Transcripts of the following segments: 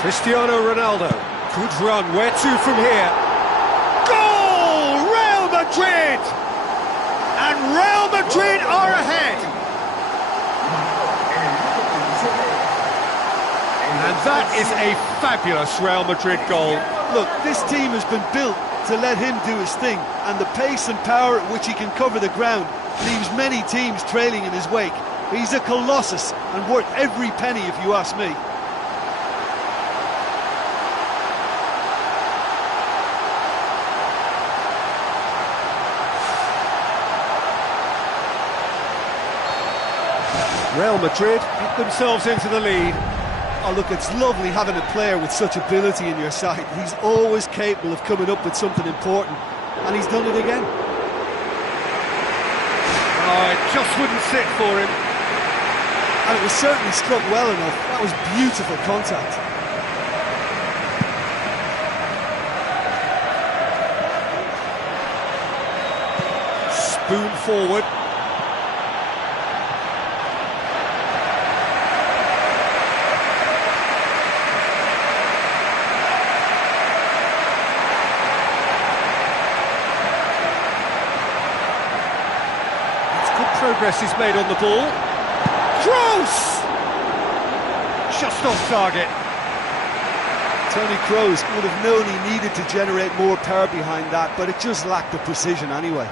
Cristiano Ronaldo. Good run. Where to from here? Goal! Real Madrid! And Real Madrid are ahead. And that is a fabulous Real Madrid goal. Look, this team has been built to let him do his thing, and the pace and power at which he can cover the ground leaves many teams trailing in his wake. He's a colossus and worth every penny if you ask me. Real Madrid get themselves into the lead. Oh, look, it's lovely having a player with such ability in your side. He's always capable of coming up with something important, and he's done it again. Oh, it just wouldn't sit for him. And it was certainly struck well enough. That was beautiful contact. Spoon forward. Progress is made on the ball. Kroos! Just off target. Toni Kroos would have known he needed to generate more power behind that, but it just lacked the precision anyway.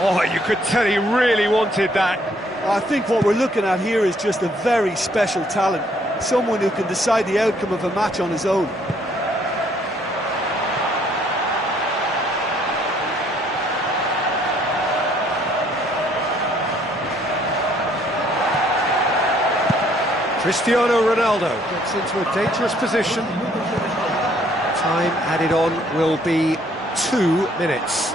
Oh, you could tell he really wanted that. I think what we're looking at here is just a very special talent. Someone who can decide the outcome of a match on his own. Cristiano Ronaldo gets into a dangerous position. Time added on will be 2 minutes.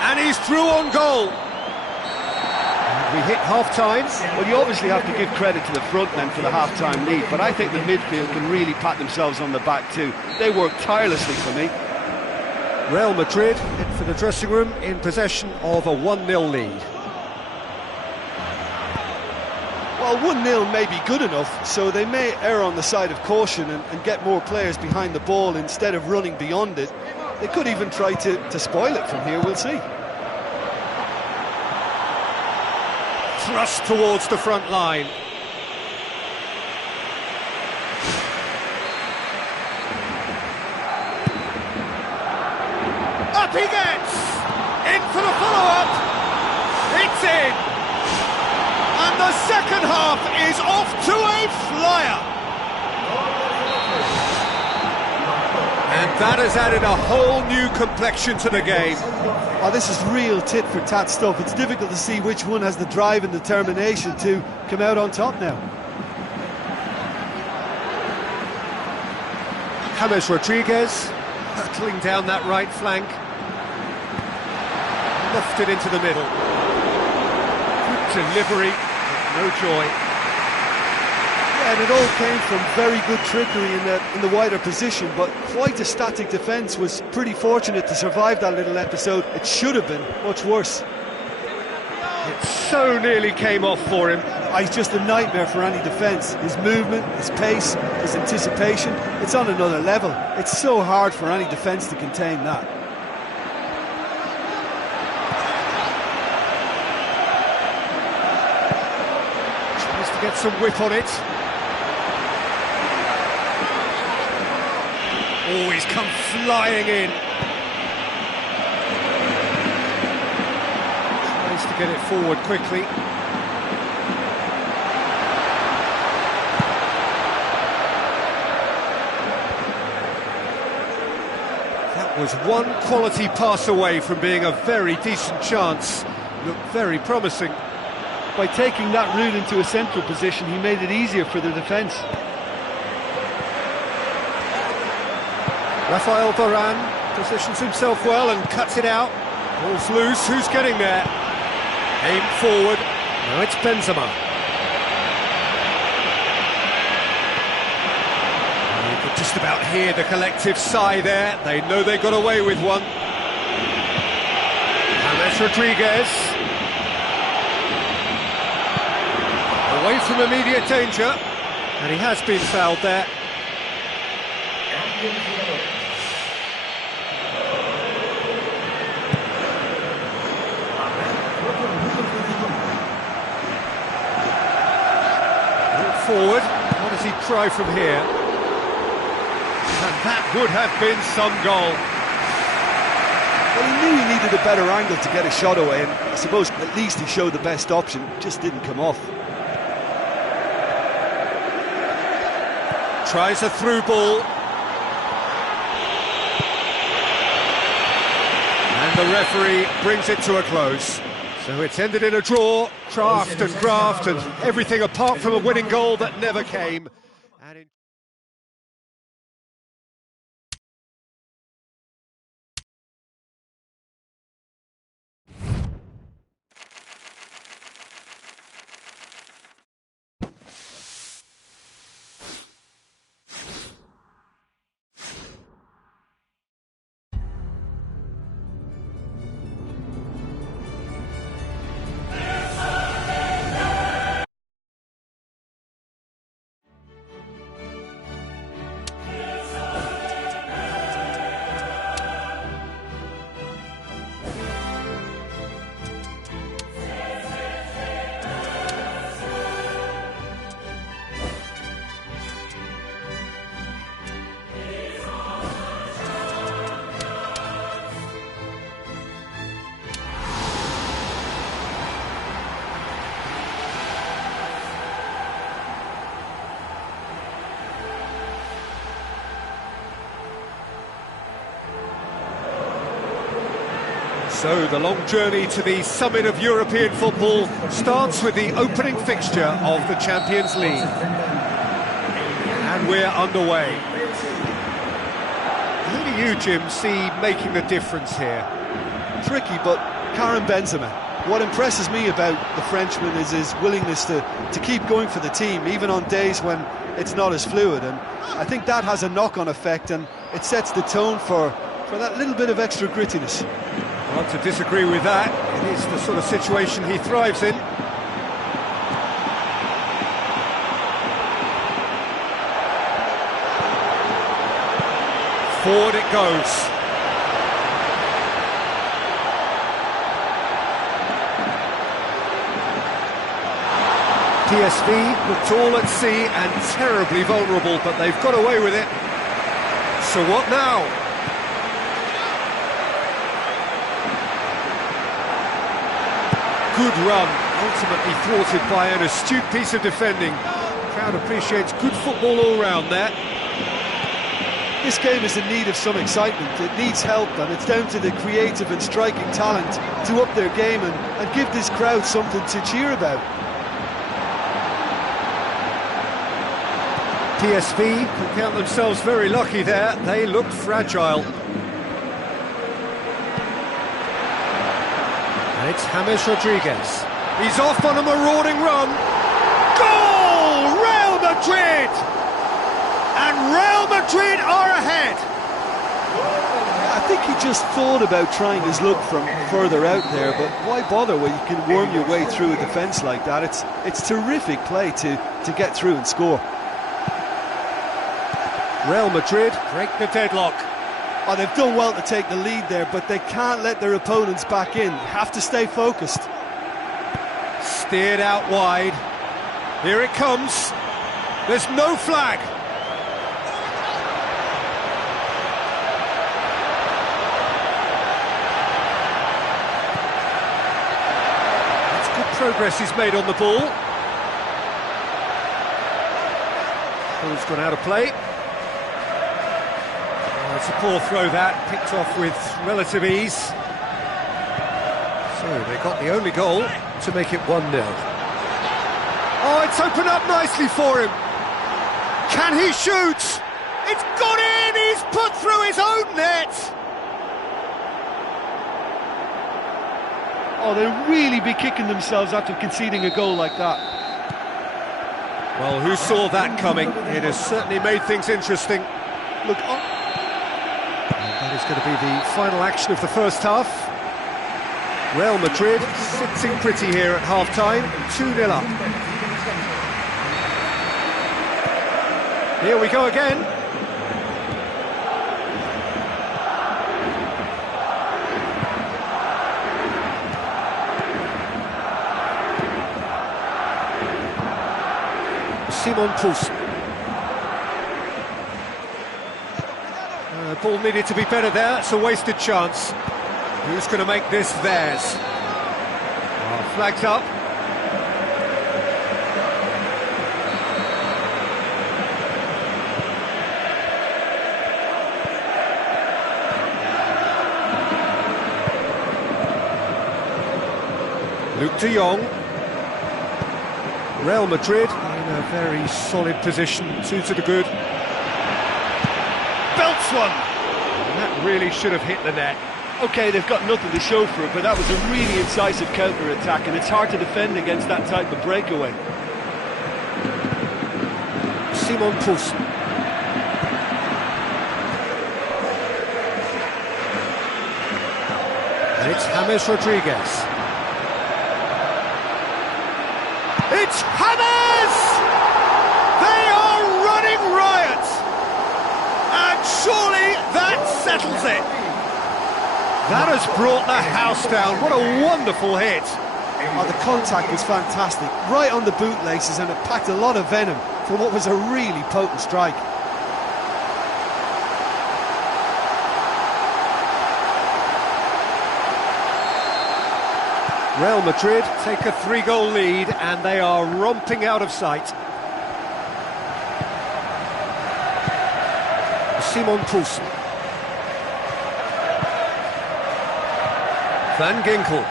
And he's through on goal. And we hit half-time. Well, you obviously have to give credit to the front men for the half-time lead, but I think the midfield can really pat themselves on the back too. They work tirelessly for me. Real Madrid head for the dressing room in possession of a 1-0 lead. Well, 1-0 may be good enough, so they may err on the side of caution and get more players behind the ball instead of running beyond it. They could even try to spoil it from here, we'll see. Thrust towards the front line. Up he gets! In for the follow-up! It's in! And the second half is off to a flyer. And that has added a whole new complexion to the game. Oh, this is real tit-for-tat stuff. It's difficult to see which one has the drive and determination to come out on top now. James Rodriguez hurtling down that right flank. Lofted into the middle. Good delivery. No joy. Yeah, and it all came from very good trickery in the wider position, but quite a static defence. Was pretty fortunate to survive that little episode. It should have been much worse. It so nearly came off for him. He's just a nightmare for any defence. His movement, his pace, his anticipation, it's on another level. It's so hard for any defence to contain that. Get some whip on it. Oh, he's come flying in. Tries to get it forward quickly. That was one quality pass away from being a very decent chance. Looked very promising. By taking that route into a central position, he made it easier for the defence. Rafael Varane positions himself well and cuts it out. Ball's loose, who's getting there? Aim forward, now it's Benzema. You could just about hear the collective sigh there. They know they got away with one. James Rodriguez. Away from immediate danger. And he has been fouled there. Forward, what does he try from here? And that would have been some goal. Well, he knew he needed a better angle to get a shot away, and I suppose at least he showed the best option, just didn't come off. Tries a through ball. And the referee brings it to a close. So it's ended in a draw, craft and graft and everything apart from a winning goal that never came. And so the long journey to the summit of European football starts with the opening fixture of the Champions League. And we're underway. Who do you, Jim, see making the difference here? Tricky, but Karim Benzema. What impresses me about the Frenchman is his willingness to keep going for the team, even on days when it's not as fluid. And I think that has a knock-on effect, and it sets the tone for that little bit of extra grittiness. Well, to disagree with that, it is the sort of situation he thrives in. Forward it goes. PSV looked all at sea and terribly vulnerable, but they've got away with it. So what now? Good run, ultimately thwarted by an astute piece of defending. The crowd appreciates good football all round there. This game is in need of some excitement. It needs help, and it's down to the creative and striking talent to up their game and give this crowd something to cheer about. PSV can count themselves very lucky there. They looked fragile. And it's James Rodriguez. He's off on a marauding run. Goal! Real Madrid! And Real Madrid are ahead! I think he just thought about trying his luck from further out there, but why bother when you can worm your way through a defence like that? It's terrific play to get through and score. Real Madrid break the deadlock. Oh, they've done well to take the lead there, but they can't let their opponents back in. Have to stay focused. Steered out wide. Here it comes. There's no flag. That's good progress he's made on the ball. Ball's gone out of play. It's a poor throw that, picked off with relative ease. So they got the only goal to make it 1-0. Oh, it's opened up nicely for him. Can he shoot? It's gone in, he's put through his own net. Oh, they'll really be kicking themselves after conceding a goal like that. Well, who saw that coming? It has certainly made things interesting. Look, that is going to be the final action of the first half. Real Madrid sitting pretty here at half-time, 2-0 up. Here we go again. Simon Poulsen. The ball needed to be better there. It's a wasted chance. Who's going to make this theirs? Oh, flags up. Luke de Jong. Real Madrid in a very solid position, 2 to the good. Belts one! And that really should have hit the net. OK, they've got nothing to show for it, but that was a really incisive counter-attack, and it's hard to defend against that type of breakaway. Simon Poulsen. And it's James Rodriguez. It's James! They are running riot! And surely that settles it. That has brought the house down. What a wonderful hit. Oh, the contact was fantastic, right on the bootlaces, and it packed a lot of venom for what was a really potent strike. Real Madrid take a 3-goal lead and they are romping out of sight. Simon Poulsen. Van Ginkel.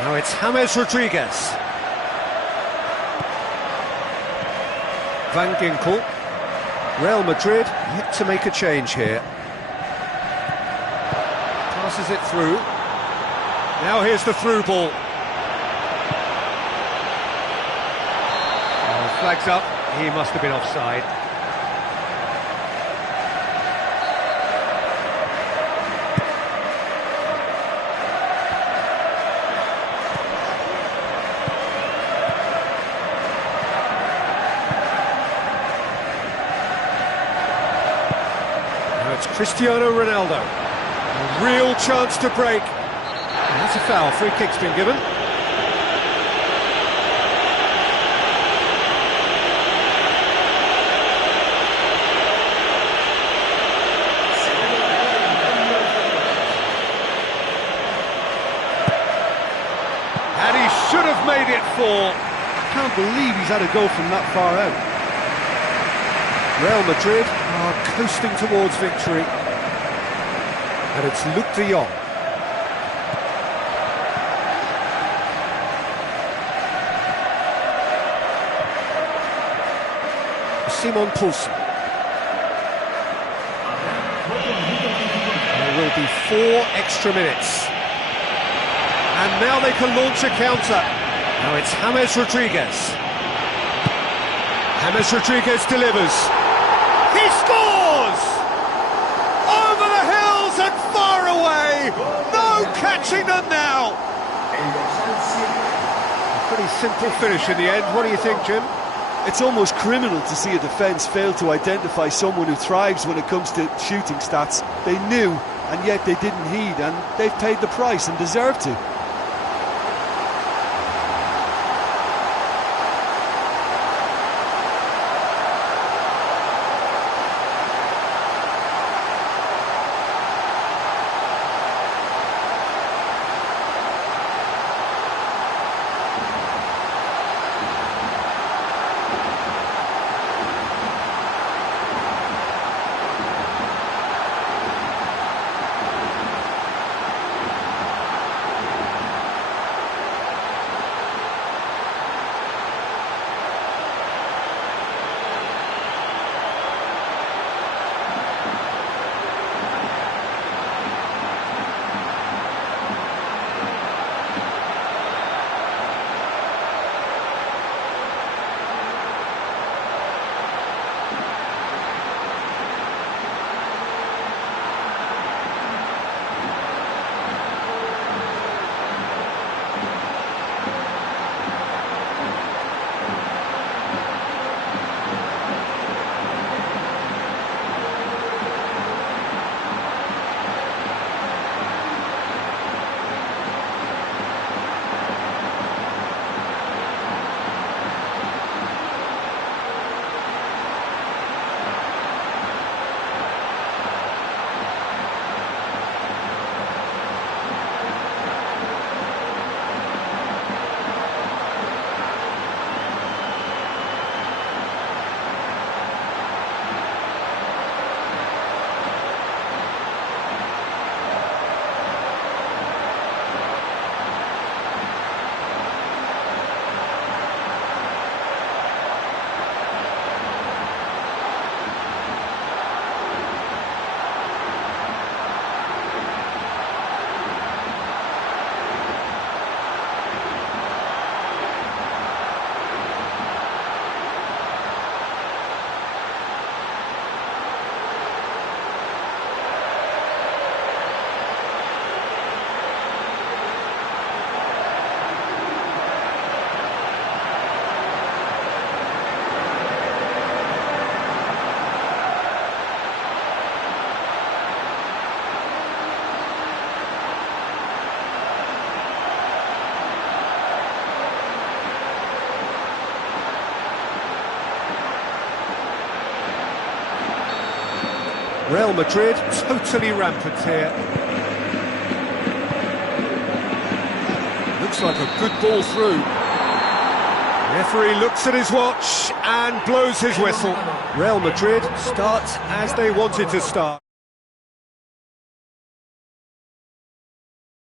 Now it's James Rodriguez. Van Ginkel. Real Madrid yet to make a change here. Passes it through. Now here's the through ball. Oh, flags up. He must have been offside. Now it's Cristiano Ronaldo. A real chance to break. And that's a foul. Free kick's been given. And he should have made it 4. I can't believe he's had a go from that far out. Real Madrid are coasting towards victory. And it's Luke de Jong. Simon Poulsen. There will be 4 extra minutes. And now they can launch a counter. Now it's James Rodriguez. James Rodriguez delivers. He scores! Over the hills and far away! No catching them now! A pretty simple finish in the end. What do you think, Jim? It's almost criminal to see a defence fail to identify someone who thrives when it comes to shooting stats. They knew, and yet they didn't heed, and they've paid the price and deserve to. Real Madrid totally rampant here. Looks like a good ball through. Referee looks at his watch and blows his whistle. Real Madrid start as they wanted to start.